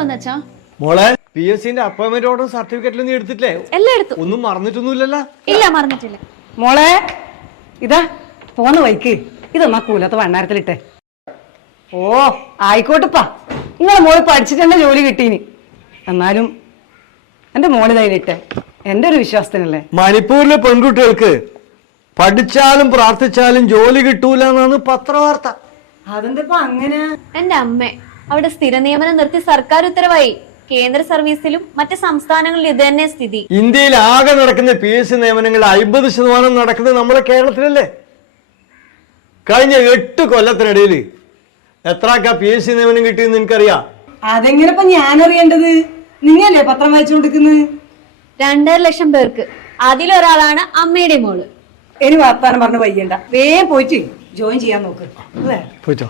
പോന്നച്ചാ? മോളെ PSC appointment order സർട്ടിഫിക്കറ്റിൽ നീ എടുത്തിട്ടില്ലേ? എല്ലാം എടുത്തു. ഒന്നും മറന്നിട്ടൊന്നുമില്ലല്ലോ? ഇല്ല, മറന്നിട്ടില്ല. മോളെ ഇതാ പോന്ന വൈക്ക് ഇതൊന്നാ കൂലത്ത് വണ്ണാരത്തിലിട്ടെ. ഓ ആയിക്കോട്ടിപ്പാ, നിങ്ങളെ മോള് പഠിച്ചിട്ടെന്നെ ജോലി കിട്ടീനി. എന്നാലും എന്റെ മോളിതായിട്ടെ എന്റെ ഒരു വിശ്വാസത്തിനല്ലേ. മണിപ്പൂരിലെ പെൺകുട്ടികൾക്ക് പഠിച്ചാലും പ്രാർത്ഥിച്ചാലും ജോലി കിട്ടൂല എന്നാണ് പത്രവാർത്ത. അതെന്താ അങ്ങനെ? എന്റെ അമ്മ അവിടെ സ്ഥിര നിയമനം നിർത്തി സർക്കാർ ഉത്തരവായി. കേന്ദ്ര സർവീസിലും മറ്റ് സംസ്ഥാനങ്ങളിലും ഇത് തന്നെ സ്ഥിതി. ഇന്ത്യയിൽ ആകെ നടക്കുന്ന PSC നിയമനങ്ങൾ 50% നടക്കുന്നത് നമ്മളെ കേരളത്തിലല്ലേ? കഴിഞ്ഞ 8 കൊല്ലത്തിനിടയിൽ എത്രക്ക PSC നിയമനം കിട്ടിയെന്ന് നിനക്കറിയാം? അതെങ്ങനെ ഞാനറിയേണ്ടത്? നിങ്ങല്ലേ പത്രം വായിച്ചുകൊണ്ടിരിക്കുന്നത്? 2.5 ലക്ഷം പേർക്ക്. അതിലൊരാളാണ് അമ്മയുടെ മോള്. ഇനി വർത്താനം പറഞ്ഞ് വയ്യണ്ട, വേഗം പോയിട്ട് ജോയിൻ ചെയ്യാൻ നോക്ക് അല്ലേ. പോയിട്ടോ.